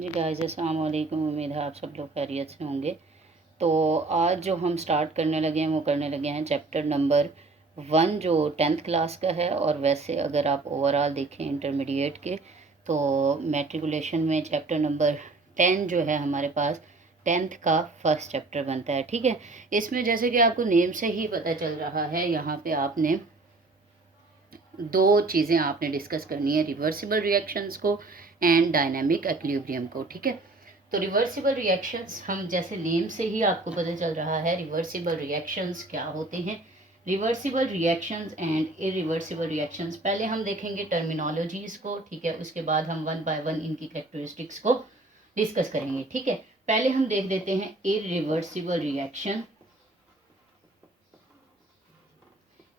जी guys अस्सलाम वालेकुम। उम्मीद है आप सब लोग खैरियत से होंगे। तो आज जो हम स्टार्ट करने लगे हैं वो करने लगे हैं चैप्टर नंबर 1 जो 10th क्लास का है। और वैसे अगर आप ओवरऑल देखें इंटरमीडिएट के तो मैट्रिकुलेशन में चैप्टर नंबर 10 जो है हमारे पास 10th का फर्स्ट चैप्टर बनता है। ठीक है, इसमें जैसे कि आपको नेम से ही पता चल रहा है, यहाँ पे आपने दो चीज़ें आपने डिस्कस करनी है, रिवर्सिबल रिएक्शंस को एंड डायनामिक एक्विलिब्रियम को। ठीक है, तो रिवर्सिबल रिएक्शंस हम जैसे नेम से ही आपको पता चल रहा है रिवर्सिबल रिएक्शंस क्या होते हैं। Reversible reactions and irreversible reactions पहले हम देखेंगे टर्मिनोलॉजीज को। ठीक है, उसके बाद हम वन बाय वन इनकी कैरेक्टरिस्टिक्स को डिस्कस करेंगे। ठीक है, पहले हम देख देते हैं इरिवर्सिबल रिएक्शन।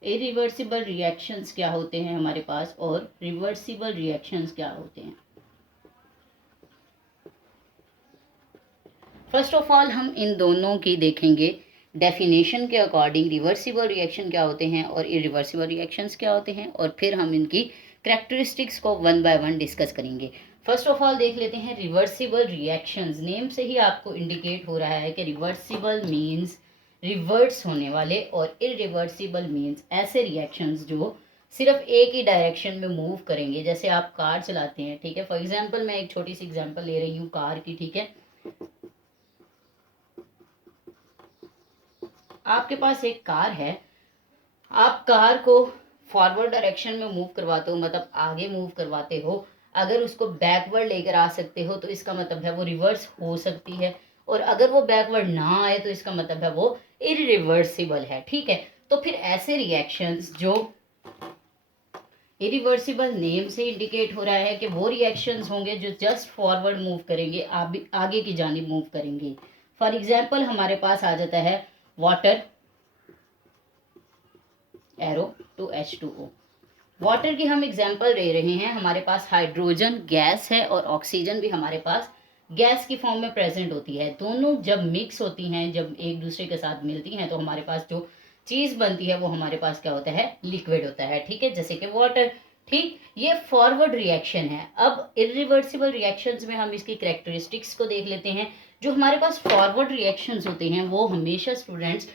इरिवर्सिबल रिएक्शंस क्या होते हैं हमारे पास और रिवर्सिबल रिएक्शंस क्या होते हैं। फर्स्ट ऑफ ऑल हम इन दोनों की देखेंगे डेफिनेशन के अकॉर्डिंग, रिवर्सिबल रिएक्शन क्या होते हैं और इरिवर्सिबल रिएक्शंस क्या होते हैं, और फिर हम इनकी कैरेक्टरिस्टिक्स को वन बाय वन डिस्कस करेंगे। फर्स्ट ऑफ ऑल देख लेते हैं रिवर्सिबल रिएक्शंस। नेम से ही आपको इंडिकेट हो रहा है कि रिवर्सिबल मीन्स रिवर्स होने वाले, और इरिवर्सिबल मीन्स ऐसे रिएक्शंस जो सिर्फ एक ही डायरेक्शन में मूव करेंगे। जैसे आप कार चलाते हैं, ठीक है, फॉर एग्जांपल मैं एक छोटी सी एग्जांपल ले रही हूँ कार की। ठीक है, आपके पास एक कार है, आप कार को फॉरवर्ड डायरेक्शन में मूव करवाते हो, मतलब आगे मूव करवाते हो। अगर उसको बैकवर्ड लेकर आ सकते हो तो इसका मतलब है वो रिवर्स हो सकती है, और अगर वो बैकवर्ड ना आए तो इसका मतलब है वो इरिवर्सिबल है। ठीक है, तो फिर ऐसे रिएक्शंस जो इरिवर्सिबल नेम से इंडिकेट हो रहा है कि वो रिएक्शंस होंगे जो जस्ट फॉरवर्ड मूव करेंगे, आगे की जानिब मूव करेंगे। फॉर एग्जाम्पल हमारे पास आ जाता है water arrow to H2O। Water की हम एग्जाम्पल ले रहे हैं, हमारे पास हाइड्रोजन गैस है और ऑक्सीजन भी हमारे पास गैस की फॉर्म में प्रेजेंट होती है। दोनों जब मिक्स होती हैं, जब एक दूसरे के साथ मिलती हैं, तो हमारे पास जो चीज बनती है वो हमारे पास क्या होता है, लिक्विड होता है। ठीक है, जैसे कि वाटर। ठीक, ये फॉरवर्ड रिएक्शन है। अब इरिवर्सिबल रिएक्शंस में हम इसकी कैरेक्टरिस्टिक्स को देख लेते हैं। जो हमारे पास फॉरवर्ड रिएक्शंस होते हैं वो हमेशा स्टूडेंट्स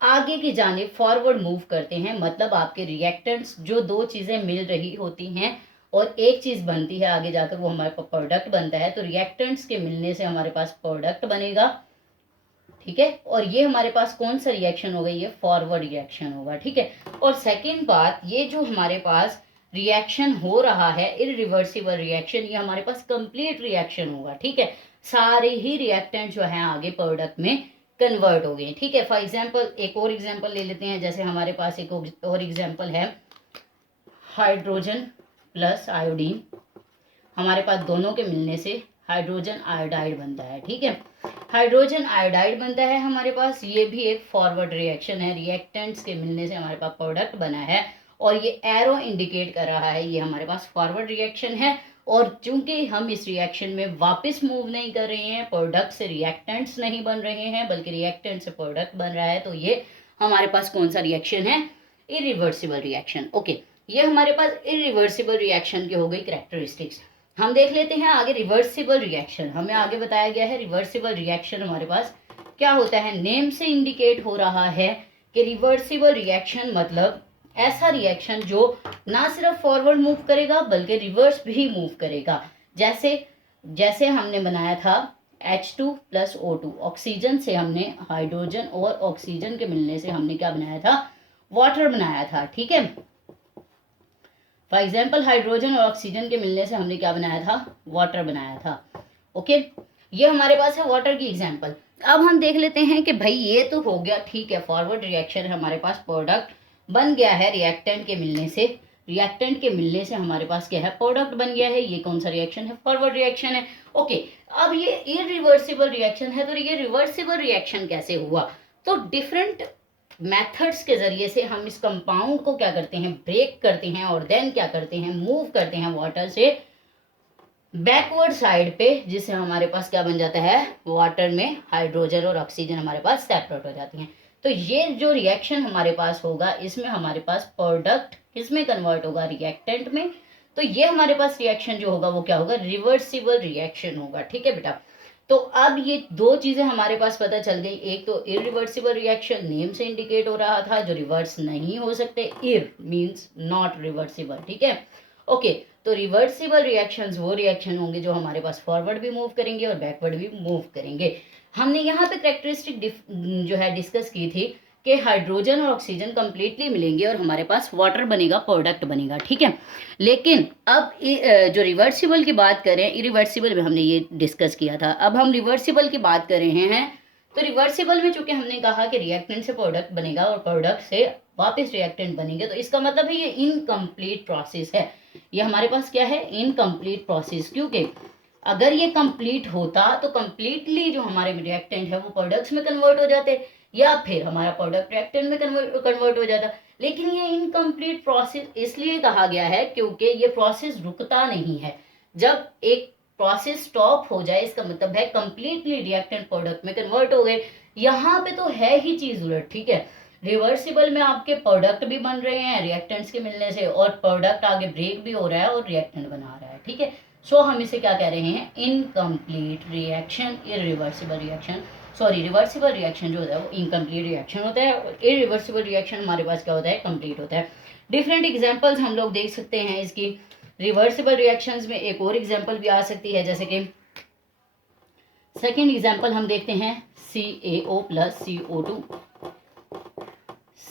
आगे की जानिब फॉरवर्ड मूव करते हैं, मतलब आपके रिएक्टेंट्स जो दो चीजें मिल रही होती हैं और एक चीज बनती है आगे जाकर, वो हमारे पास प्रोडक्ट बनता है। तो रिएक्टेंट्स के मिलने से हमारे पास प्रोडक्ट बनेगा। ठीक है, और ये हमारे पास कौन सा रिएक्शन होगा, ये फॉरवर्ड रिएक्शन होगा। ठीक है, और सेकेंड बात, ये जो हमारे पास रिएक्शन हो रहा है इरिवर्सिबल रिएक्शन, ये हमारे पास कंप्लीट रिएक्शन होगा। ठीक है, सारे ही रिएक्टेंट जो है आगे प्रोडक्ट में कन्वर्ट हो गए। ठीक है, फॉर एग्जाम्पल एक और एग्जाम्पल ले लेते हैं। जैसे हमारे पास एक और एग्जाम्पल है हाइड्रोजन प्लस आयोडीन। हमारे पास दोनों के मिलने से हाइड्रोजन आयोडाइड बनता है। ठीक है, हाइड्रोजन आयोडाइड बनता है हमारे पास, ये भी एक फॉरवर्ड रिएक्शन है। रिएक्टेंट्स के मिलने से हमारे पास प्रोडक्ट बना है, और ये एरो इंडिकेट कर रहा है ये हमारे पास फॉरवर्ड रिएक्शन है। और चूंकि हम इस रिएक्शन में वापस मूव नहीं कर रहे हैं, प्रोडक्ट से रिएक्टेंट्स नहीं बन रहे हैं बल्कि रिएक्टेंट से प्रोडक्ट बन रहा है, तो ये हमारे पास कौन सा रिएक्शन है, इरिवर्सिबल रिएक्शन। ओके, ये हमारे पास इरिवर्सिबल रिएक्शन की हो गई कैरेक्टरिस्टिक्स। हम देख लेते हैं आगे रिवर्सिबल रिएक्शन। हमें आगे बताया गया है रिवर्सिबल रिएक्शन हमारे पास क्या होता है। नेम से इंडिकेट हो रहा है कि रिवर्सिबल रिएक्शन मतलब ऐसा रिएक्शन जो ना सिर्फ फॉरवर्ड मूव करेगा बल्कि रिवर्स भी मूव करेगा। जैसे जैसे हमने बनाया था H2 प्लस O2, ऑक्सीजन से हमने हाइड्रोजन और ऑक्सीजन के मिलने से हमने क्या बनाया था, वाटर बनाया था। ठीक है, फॉर एग्जाम्पल हाइड्रोजन और ऑक्सीजन के मिलने से हमने क्या बनाया था, वाटर बनाया था। ओके, ये हमारे पास है वाटर की एग्जाम्पल। अब हम देख लेते हैं कि भाई ये तो हो गया, ठीक है, फॉरवर्ड रिएक्शन है, हमारे पास प्रोडक्ट बन गया है रिएक्टेंट के मिलने से। रिएक्टेंट के मिलने से हमारे पास क्या है, प्रोडक्ट बन गया है। ये कौन सा रिएक्शन है, फॉरवर्ड रिएक्शन है। ओके, अब ये इरिवर्सिबल रिएक्शन है, तो ये रिवर्सिबल रिएक्शन कैसे हुआ। तो डिफरेंट मेथड्स के जरिए से हम इस कंपाउंड को क्या करते हैं, ब्रेक करते हैं, और देन क्या करते हैं, मूव करते हैं वाटर से बैकवर्ड साइड पे, जिससे हमारे पास क्या बन जाता है, वाटर में हाइड्रोजन और ऑक्सीजन हमारे पास सेपरेट हो जाती हैं। तो ये जो रिएक्शन हमारे पास होगा, इसमें हमारे पास प्रोडक्ट किसमें कन्वर्ट होगा, रिएक्टेंट में। तो तो ये हमारे पास रिएक्शन जो होगा वो क्या होगा, रिवर्सिबल रिएक्शन होगा। ठीक है बेटा, तो अब ये दो चीजें हमारे पास पता चल गई, एक तो इरिवर्सिबल रिएक्शन नेम से इंडिकेट हो रहा था जो रिवर्स नहीं हो सकते, इर मींस नॉट रिवर्सिबल। ठीक है, ओके, तो रिवर्सिबल रिएक्शंस वो रिएक्शन होंगे जो हमारे पास फॉरवर्ड भी मूव करेंगे और बैकवर्ड भी मूव करेंगे। हमने यहाँ पे करेक्टरिस्टिक जो है डिस्कस की थी कि हाइड्रोजन और ऑक्सीजन कंप्लीटली मिलेंगे और हमारे पास वाटर बनेगा, प्रोडक्ट बनेगा। ठीक है, लेकिन अब जो रिवर्सिबल की बात करें, इरिवर्सिबल में हमने ये डिस्कस किया था, अब हम रिवर्सिबल की बात कर रहे हैं। तो रिवर्सिबल में चूंकि हमने कहा कि रिएक्टेंट से प्रोडक्ट बनेगा और प्रोडक्ट से वापस रिएक्टेंट बनेंगे, तो इसका मतलब है ये इनकम्प्लीट प्रोसेस है। ये हमारे पास क्या है, इनकम्प्लीट प्रोसेस, क्योंकि अगर ये कंप्लीट होता तो कंप्लीटली जो हमारे रिएक्टेंट है वो प्रोडक्ट्स में कन्वर्ट हो जाते या फिर हमारा प्रोडक्ट रिएक्टेंट में कन्वर्ट हो जाता। लेकिन ये इनकम्प्लीट प्रोसेस इसलिए कहा गया है क्योंकि ये प्रोसेस रुकता नहीं है। जब एक प्रोसेस स्टॉप हो जाए इसका मतलब है कंप्लीटली रिएक्टेंट प्रोडक्ट में कन्वर्ट हो गए। यहाँ पे तो है ही चीज उलट। ठीक है, रिवर्सिबल में आपके प्रोडक्ट भी बन रहे हैं रिएक्टेंट्स के मिलने से और प्रोडक्ट आगे ब्रेक भी हो रहा है और रिएक्टेंट बना रहा है। ठीक है, सो हम इसे क्या कह रहे हैं, incomplete reaction, irreversible reaction. Sorry, reversible reaction जो होता है वो इनकम्प्लीट रिएक्शन होता है और इरिवर्सिबल रिएक्शन हमारे पास क्या होता है, कंप्लीट होता है। डिफरेंट एग्जांपल्स हम लोग देख सकते हैं इसकी। रिवर्सिबल रिएक्शंस में एक और एग्जांपल भी आ सकती है, जैसे कि सेकेंड एग्जांपल हम देखते हैं CaO plus CO2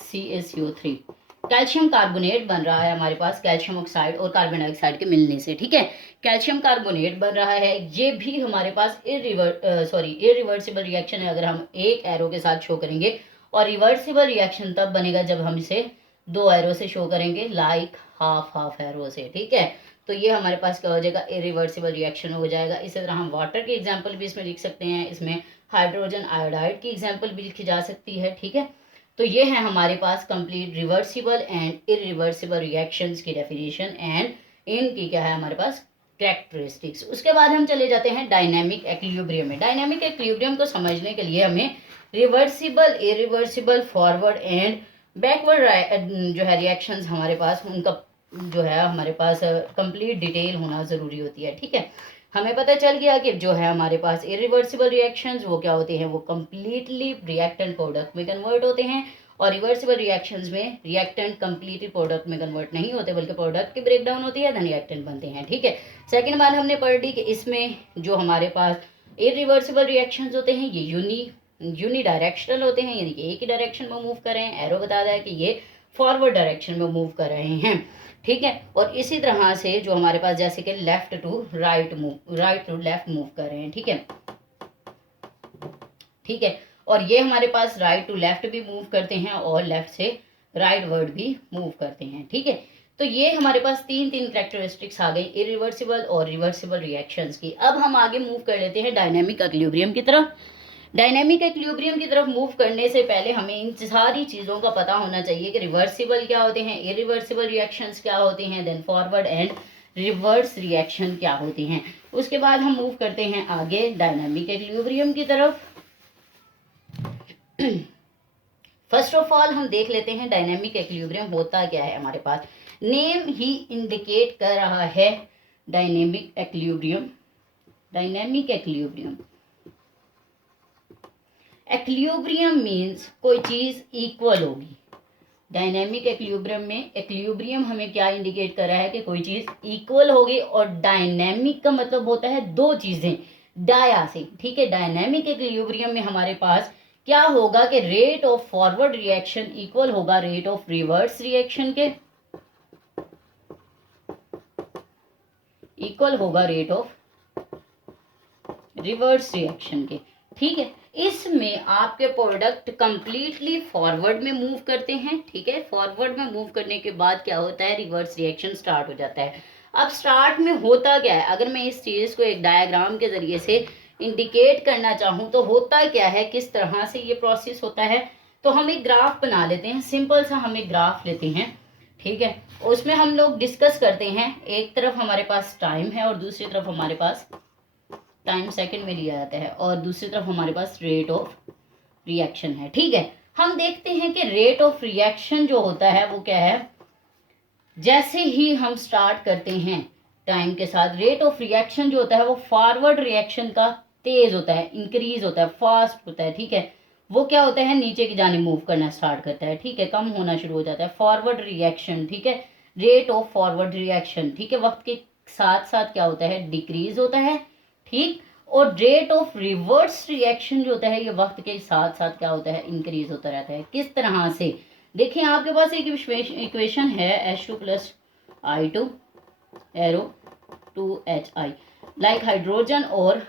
CaCO3, calcium carbonate बन रहा है हमारे पास कैल्शियम ऑक्साइड और कार्बन डाइऑक्साइड के मिलने से। ठीक है, कैल्शियम कार्बोनेट बन रहा है, ये भी हमारे पास इरिवर्सिबल रिएक्शन है अगर हम एक एरो के साथ शो करेंगे, और रिवर्सिबल रिएक्शन तब बनेगा जब हम इसे दो एरो से शो करेंगे, लाइक हाफ हाफ एरो से। ठीक है, तो ये हमारे पास क्या हो जाएगा, इरिवर्सिबल रिएक्शन हो जाएगा। इसी तरह हम वाटर की एग्जाम्पल भी इसमें लिख सकते हैं, इसमें हाइड्रोजन आयोडाइड की एग्जाम्पल भी लिखी जा सकती है। ठीक है, तो ये है हमारे पास complete reversible and irreversible reactions की डेफिनेशन एंड इनकी क्या है हमारे पास कैरेक्टरिस्टिक्स। उसके बाद हम चले जाते हैं डायनेमिक एक्विलिब्रियम में। डायनेमिक एक्विलिब्रियम को समझने के लिए हमें reversible, irreversible, forward and backward जो है रिएक्शंस हमारे पास उनका जो है हमारे पास कंप्लीट डिटेल होना ज़रूरी होती है। ठीक है, हमें पता चल गया कि जो है हमारे पास इरिवर्सिबल रिएक्शंस वो क्या होते हैं, वो कंप्लीटली रिएक्टेंट प्रोडक्ट में कन्वर्ट होते हैं, और रिवर्सिबल रिएक्शंस में रिएक्टेंट कंप्लीटली प्रोडक्ट में कन्वर्ट नहीं होते बल्कि प्रोडक्ट की ब्रेकडाउन होती है, धन रिएक्टेंट बनते हैं। ठीक है, सेकेंड बात हमने पढ़ ली कि इसमें जो हमारे पास इरिवर्सिबल रिएक्शंस होते हैं ये यूनी डायरेक्शनल होते हैं, यानी कि एक ही डायरेक्शन में मूव कर रहे हैं। एरो बता रहा है कि ये फॉरवर्ड डायरेक्शन में मूव कर रहे हैं। ठीक है, और इसी तरह से जो हमारे पास जैसे कि लेफ्ट टू राइट मूव कर रहे हैं। ठीक है, ठीक है, और ये हमारे पास राइट टू लेफ्ट भी मूव करते हैं और लेफ्ट से राइट वर्ड भी मूव करते हैं। ठीक है, तो ये हमारे पास तीन कैरेक्टरिस्टिक्स आ गई इरिवर्सिबल और रिवर्सिबल रिएक्शंस की। अब हम आगे मूव कर लेते हैं डायनेमिक इक्विलिब्रियम की तरफ। डायनेमिक इक्विलिब्रियम की तरफ मूव करने से पहले हमें इन सारी चीज़ों का पता होना चाहिए कि रिवर्सिबल क्या होते हैं, इरिवर्सिबल रिएक्शंस क्या होते हैं, then forward and reverse reaction क्या होती हैं। उसके बाद हम मूव करते हैं आगे डायनेमिक इक्विलिब्रियम की तरफ। फर्स्ट ऑफ ऑल हम देख लेते हैं डायनेमिक इक्विलिब्रियम होता क्या है हमारे पास। नेम ही इंडिकेट कर रहा है dynamic equilibrium. Dynamic equilibrium, equilibrium means कोई चीज इक्वल होगी। डायनेमिक इक्विलिब्रियम में इक्विलिब्रियम हमें क्या इंडिकेट कर रहा है कि कोई चीज इक्वल होगी, और डायनेमिक का मतलब होता है दो चीजें डाया से। ठीक है, डायनेमिक इक्विलिब्रियम में हमारे पास क्या होगा कि rate of forward reaction equal होगा रेट ऑफ रिवर्स रिएक्शन के, इक्वल होगा रेट ऑफ रिवर्स रिएक्शन के। ठीक है, इसमें आपके प्रोडक्ट कंप्लीटली फॉरवर्ड में मूव करते हैं। ठीक है, फॉरवर्ड में मूव करने के बाद क्या होता है, रिवर्स रिएक्शन स्टार्ट हो जाता है। अब स्टार्ट में होता क्या है, अगर मैं इस चीज को एक डायग्राम के जरिए से इंडिकेट करना चाहूँ तो होता क्या है, किस तरह से ये प्रोसेस होता है, तो हम एक ग्राफ बना लेते हैं। सिंपल सा हम एक ग्राफ लेते हैं। ठीक है, उसमें हम लोग डिस्कस करते हैं, एक तरफ हमारे पास टाइम है और दूसरी तरफ हमारे पास टाइम सेकंड में लिया जाता है और दूसरी तरफ हमारे पास रेट ऑफ रिएक्शन है। ठीक है, हम देखते हैं कि रेट ऑफ रिएक्शन जो होता है वो क्या है, जैसे ही हम स्टार्ट करते हैं टाइम के साथ, रेट ऑफ रिएक्शन जो होता है वो फॉरवर्ड रिएक्शन का तेज होता है, इंक्रीज होता है, फास्ट होता है, ठीक है। वो क्या होता है, नीचे की जाने मूव करना स्टार्ट करता है, ठीक है, कम होना शुरू हो जाता है, फॉरवर्ड रिएक्शन, ठीक है। रेट ऑफ फॉरवर्ड रिएक्शन, ठीक है, वक्त के साथ साथ क्या होता है, डिक्रीज होता है, ठीक। और रेट ऑफ रिवर्स रिएक्शन जो होता है ये वक्त के साथ साथ क्या होता है, इंक्रीज होता रहता है। किस तरह से, देखिए आपके पास एक इक्वेशन है H2+I2 arrow 2HI, like hydrogen और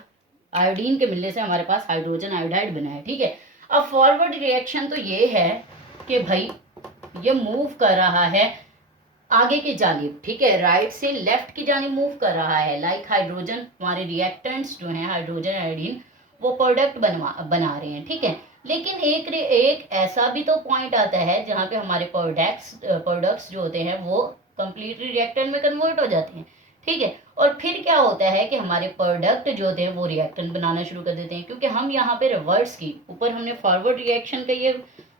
आयोडीन के मिलने से हमारे पास हाइड्रोजन आयोडाइड बना है, ठीक है। अब फॉरवर्ड रिएक्शन तो ये है कि भाई ये मूव कर रहा है आगे की जानिब, ठीक है, राइट से लेफ्ट की जानिब मूव कर रहा है, लाइक हाइड्रोजन, हमारे रिएक्टेंट्स जो हैं हाइड्रोजन आयोडीन वो प्रोडक्ट बना रहे हैं, ठीक है। लेकिन एक ऐसा भी तो पॉइंट आता है जहाँ पे हमारे प्रोडक्ट्स जो होते हैं वो कंप्लीटली रिएक्टेंट में कन्वर्ट हो जाते हैं, ठीक है। और फिर क्या होता है कि हमारे प्रोडक्ट जो होते हैं वो रिएक्टेंट बनाना शुरू कर देते हैं, क्योंकि हम यहाँ पे रिवर्स की, ऊपर हमने फॉरवर्ड रिएक्शन का ये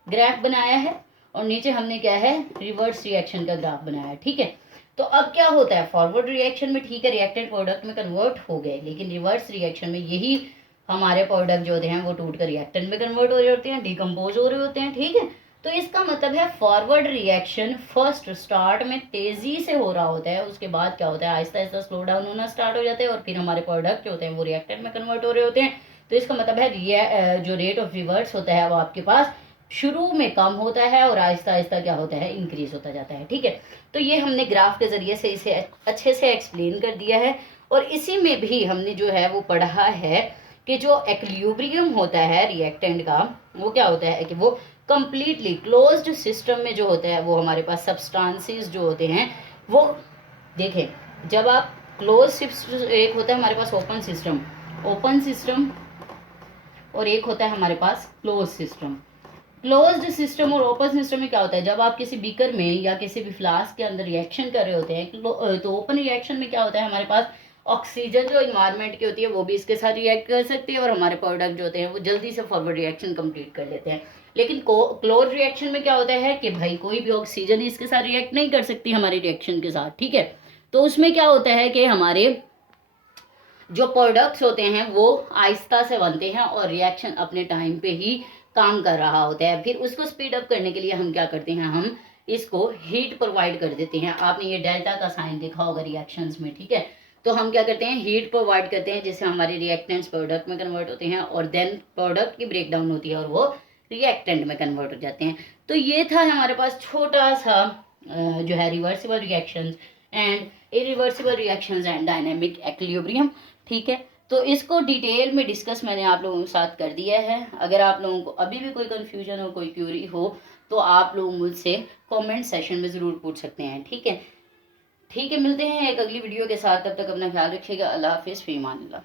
ग्राफ बनाया है और नीचे हमने क्या है, रिवर्स रिएक्शन का ग्राफ बनाया, ठीक है। तो अब क्या होता है, फॉरवर्ड रिएक्शन में ठीक है रिएक्टेंट प्रोडक्ट में कन्वर्ट हो गए, लेकिन रिवर्स रिएक्शन में यही हमारे प्रोडक्ट जो होते हैं वो टूट कर रिएक्टेंट में कन्वर्ट हो रहे होते हैं, डिकम्पोज हो रहे होते हैं, ठीक है। तो इसका मतलब है फॉरवर्ड रिएक्शन फर्स्ट स्टार्ट में तेजी से हो रहा होता है, उसके बाद क्या होता है, आहिस्ता आहिस्ता स्लो डाउन होना स्टार्ट हो जाता है और फिर हमारे प्रोडक्ट जो होते हैं वो रिएक्टेंट में कन्वर्ट हो रहे होते हैं। तो इसका मतलब है जो रेट ऑफ रिवर्स होता है वो आपके पास शुरू में कम होता है और आहिस्ता आहिस्ता क्या होता है, इंक्रीज होता जाता है, ठीक है। तो ये हमने ग्राफ के जरिए से इसे अच्छे से एक्सप्लेन कर दिया है। और इसी में भी हमने जो है वो पढ़ा है कि जो एक्विलिब्रियम होता है रिएक्टेंट का, वो क्या होता है कि वो कंप्लीटली क्लोज्ड सिस्टम में जो होता है वो हमारे पास सब्सटेंसेस जो होते हैं वो, देखें, जब आप क्लोज सिस्टम, एक होता है हमारे पास ओपन सिस्टम और एक होता है हमारे पास क्लोज सिस्टम। क्लोज्ड सिस्टम और ओपन सिस्टम में क्या होता है, जब आप किसी बीकर में या किसी भी फ्लास्क के अंदर रिएक्शन कर रहे होते हैं तो ओपन रिएक्शन में क्या होता है, हमारे पास ऑक्सीजन जो इन्वायरमेंट की होती है वो भी इसके साथ रिएक्ट कर सकती है और हमारे प्रोडक्ट जो होते हैं वो जल्दी से फॉरवर्ड रिएक्शन कंप्लीट कर लेते हैं। लेकिन क्लोज रिएक्शन में क्या होता है कि भाई कोई भी ऑक्सीजन इसके साथ रिएक्ट नहीं कर सकती हमारे रिएक्शन के साथ, ठीक है। तो उसमें क्या होता है कि हमारे जो प्रोडक्ट्स होते हैं वो आहिस्ता से बनते हैं और रिएक्शन अपने टाइम पे ही काम कर रहा होता है। फिर उसको स्पीड अप करने के लिए हम क्या करते हैं, हम इसको हीट प्रोवाइड कर देते हैं। आपने ये डेल्टा का साइन देखा होगा रिएक्शंस में, ठीक है। तो हम क्या करते हैं, हीट प्रोवाइड करते हैं जिससे हमारे रिएक्टेंट्स प्रोडक्ट में कन्वर्ट होते हैं और देन प्रोडक्ट की ब्रेकडाउन होती है और वो रिएक्टेंट में कन्वर्ट हो जाते हैं। तो ये था हमारे पास छोटा सा जो है reversible reactions and irreversible reactions and dynamic equilibrium, ठीक है। तो इसको डिटेल में डिस्कस मैंने आप लोगों के साथ कर दिया है। अगर आप लोगों को अभी भी कोई कन्फ्यूजन हो, कोई क्यूरी हो, तो आप लोग मुझसे कमेंट सेशन में ज़रूर पूछ सकते हैं, ठीक है। ठीक है, मिलते हैं एक अगली वीडियो के साथ, तब तक अपना ख्याल रखिएगा। अल्लाह हाफिज़, फ़ी अमान अल्लाह।